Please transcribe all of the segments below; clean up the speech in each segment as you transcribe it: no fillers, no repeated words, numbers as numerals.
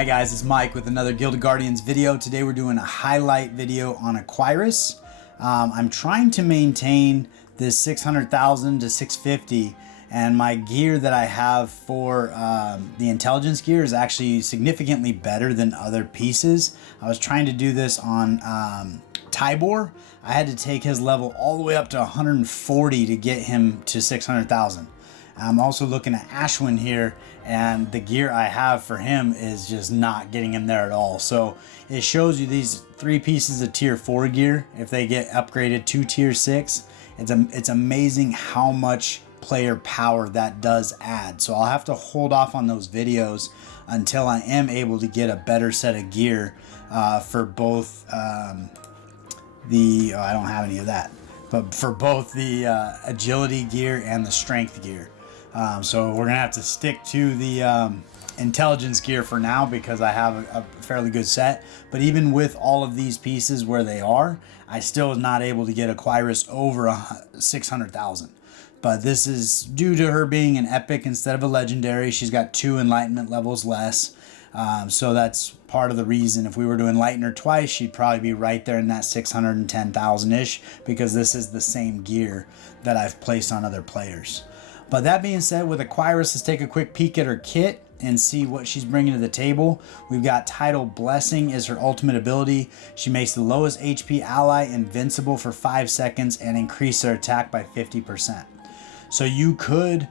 Hi guys, it's Mike with another Gilded Guardians video. Today we're doing a highlight video on Aquiris. I'm trying to maintain this 600,000 to 650, and my gear that I have for the intelligence gear is actually significantly better than other pieces. I was trying to do this on Tybor. I had to take his level all the way up to 140 to get him to 600,000. I'm also looking at Ashwin here, and the gear I have for him is just not getting him there at all. So it shows you these three pieces of tier 4 gear, if they get upgraded to tier 6, it's amazing how much player power that does add. So I'll have to hold off on those videos until I am able to get a better set of gear for both I don't have any of that, but for both the agility gear and the strength gear. So we're gonna have to stick to the intelligence gear for now because I have a fairly good set. But even with all of these pieces where they are, I still was not able to get Aquiris over 600,000. But this is due to her being an epic instead of a legendary. She's got 2 enlightenment levels less. So that's part of the reason. If we were to enlighten her twice, she'd probably be right there in that 610,000-ish, because this is the same gear that I've placed on other players. But that being said, with Aquiris, let's take a quick peek at her kit and see what she's bringing to the table. We've got Tidal Blessing as her ultimate ability. She makes the lowest HP ally invincible for 5 seconds and increase their attack by 50%. So you could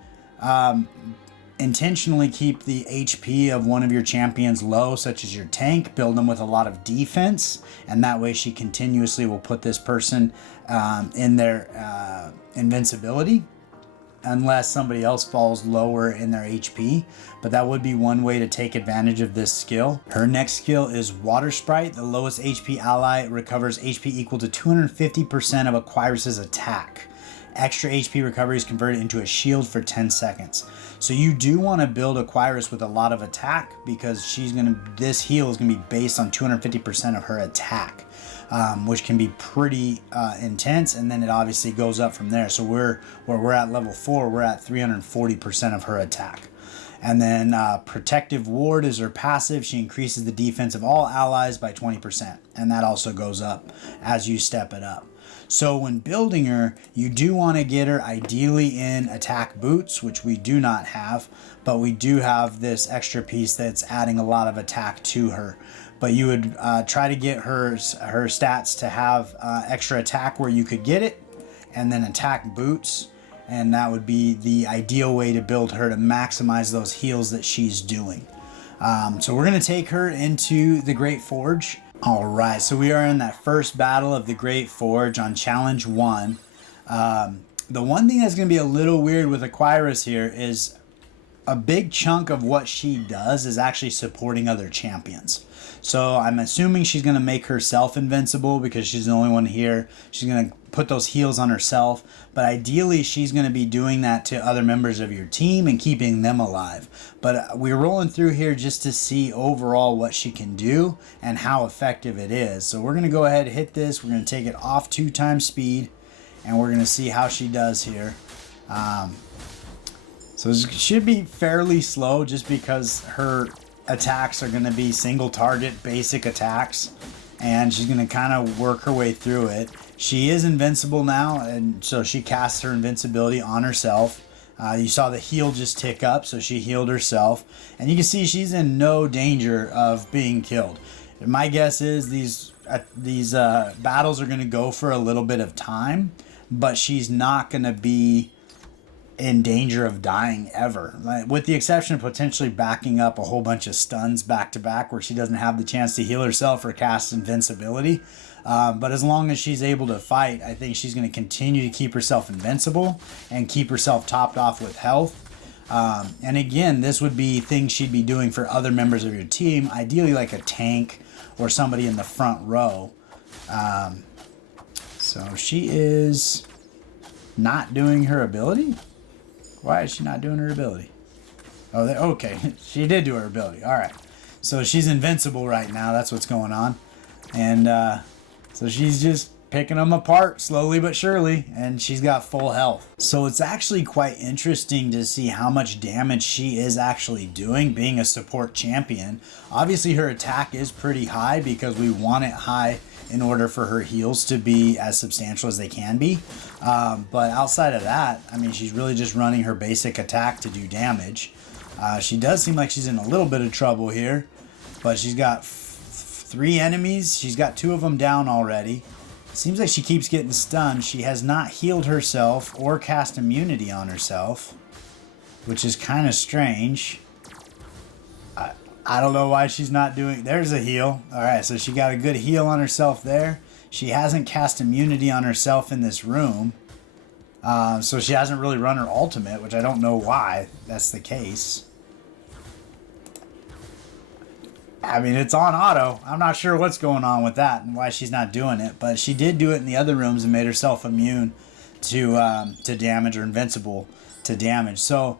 intentionally keep the HP of one of your champions low, such as your tank, build them with a lot of defense, and that way she continuously will put this person in their invincibility, unless somebody else falls lower in their HP. But that would be one way to take advantage of this skill. Her next skill is Water Sprite. The lowest HP ally recovers HP equal to 250% of Aquiris's attack. Extra HP recovery is converted into a shield for 10 seconds. So you do want to build Aquiris with a lot of attack, because this heal is gonna be based on 250% of her attack, which can be pretty intense, and then it obviously goes up from there. So where we're at level 4, we're at 340% of her attack. And then Protective Ward is her passive. She increases the defense of all allies by 20%, and that also goes up as you step it up. So when building her, you do want to get her ideally in attack boots, which we do not have, but we do have this extra piece that's adding a lot of attack to her. But you would try to get her stats to have extra attack where you could get it, and then attack boots, and that would be the ideal way to build her to maximize those heals that she's doing. So we're going to take her into the Great Forge. Alright, so we are in that first battle of the Great Forge on Challenge 1. The one thing that's going to be a little weird with Aquiris here is a big chunk of what she does is actually supporting other champions. So I'm assuming she's going to make herself invincible because she's the only one here. She's going to put those heals on herself. But ideally, she's going to be doing that to other members of your team and keeping them alive. But we're rolling through here just to see overall what she can do and how effective it is. So we're going to go ahead and hit this. We're going to take it off 2x speed, and we're going to see how she does here. So it should be fairly slow, just because her attacks are going to be single target basic attacks, and she's going to kind of work her way through it. She is invincible now, and so she casts her invincibility on herself. You saw the heal just tick up, so she healed herself, and you can see she's in no danger of being killed. My guess is these battles are going to go for a little bit of time, but she's not going to be in danger of dying ever, with the exception of potentially backing up a whole bunch of stuns back to back where she doesn't have the chance to heal herself or cast invincibility. But as long as she's able to fight, I think she's going to continue to keep herself invincible and keep herself topped off with health. And again, this would be things she'd be doing for other members of your team, ideally like a tank or somebody in the front row. So she is not doing her ability. Why is she not doing her ability? Oh, okay. She did do her ability. All right. So she's invincible right now. That's what's going on. And so she's just picking them apart slowly but surely, and she's got full health. So it's actually quite interesting to see how much damage she is actually doing being a support champion. Obviously her attack is pretty high because we want it high in order for her heals to be as substantial as they can be. But outside of that, I mean, she's really just running her basic attack to do damage. She does seem like she's in a little bit of trouble here, but she's got 3 enemies. She's got 2 of them down already. Seems like she keeps getting stunned. She has not healed herself or cast immunity on herself, which is kind of strange. I don't know why she's not doing... There's a heal. All right, so she got a good heal on herself there. She hasn't cast immunity on herself in this room. So she hasn't really run her ultimate, which I don't know why that's the case. I mean, it's on auto. I'm not sure what's going on with that and why she's not doing it, but she did do it in the other rooms and made herself immune to damage, or invincible to damage. So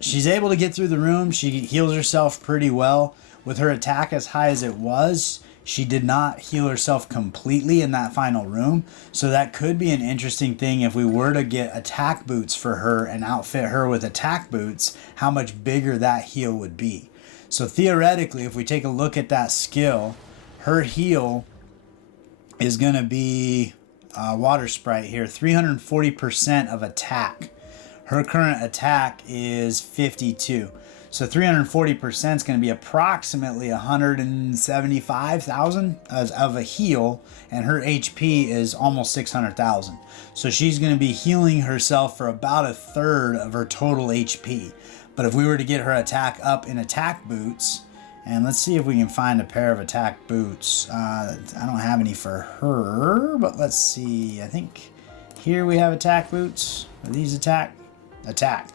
she's able to get through the room. She heals herself pretty well. With her attack as high as it was, she did not heal herself completely in that final room. So that could be an interesting thing if we were to get attack boots for her and outfit her with attack boots, how much bigger that heal would be. So theoretically, if we take a look at that skill, her heal is going to be water sprite here, 340% of attack. Her current attack is 52. So 340% is going to be approximately 175,000 of a heal, and her HP is almost 600,000. So she's going to be healing herself for about a third of her total HP. But if we were to get her attack up in attack boots, and let's see if we can find a pair of attack boots. I don't have any for her, but let's see. I think here we have attack boots. Are these attack? Attack.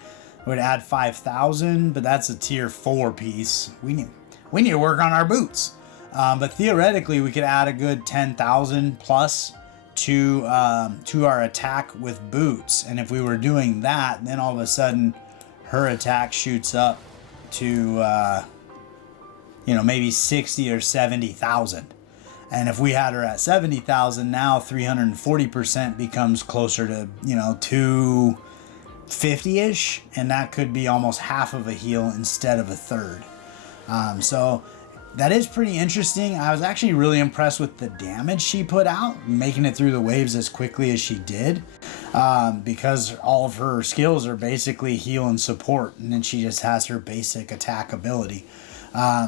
Would add 5,000, but that's a tier 4 piece. We need to work on our boots. But theoretically, we could add a good 10,000 plus to our attack with boots. And if we were doing that, then all of a sudden her attack shoots up to maybe 60 or 70,000. And if we had her at 70,000, now 340% becomes closer to 250-ish, and that could be almost half of a heal instead of a third. So that is pretty interesting. I was actually really impressed with the damage she put out, making it through the waves as quickly as she did, because all of her skills are basically heal and support, and then she just has her basic attack ability.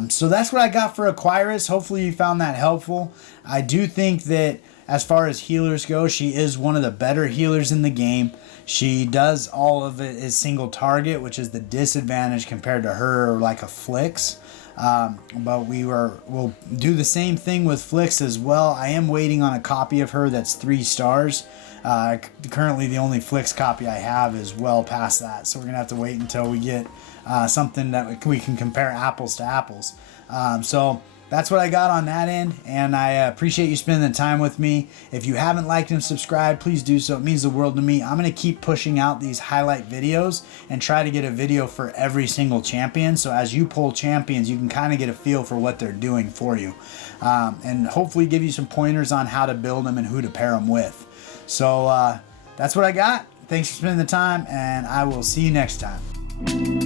So that's what I got for Aquiris. Hopefully you found that helpful. I do think that as far as healers go, she is one of the better healers in the game. She does all of it as single target, which is the disadvantage compared to her like a Flix. But we'll do the same thing with Flix as well. I am waiting on a copy of her that's 3 stars. Currently the only Flix copy I have is well past that, so we're gonna have to wait until we get something that we can compare apples to apples. So that's what I got on that end, and I appreciate you spending the time with me. If you haven't liked and subscribed, please do so. It means the world to me. I'm going to keep pushing out these highlight videos and try to get a video for every single champion. So as you pull champions, you can kind of get a feel for what they're doing for you, and hopefully give you some pointers on how to build them and who to pair them with. So that's what I got. Thanks for spending the time, and I will see you next time.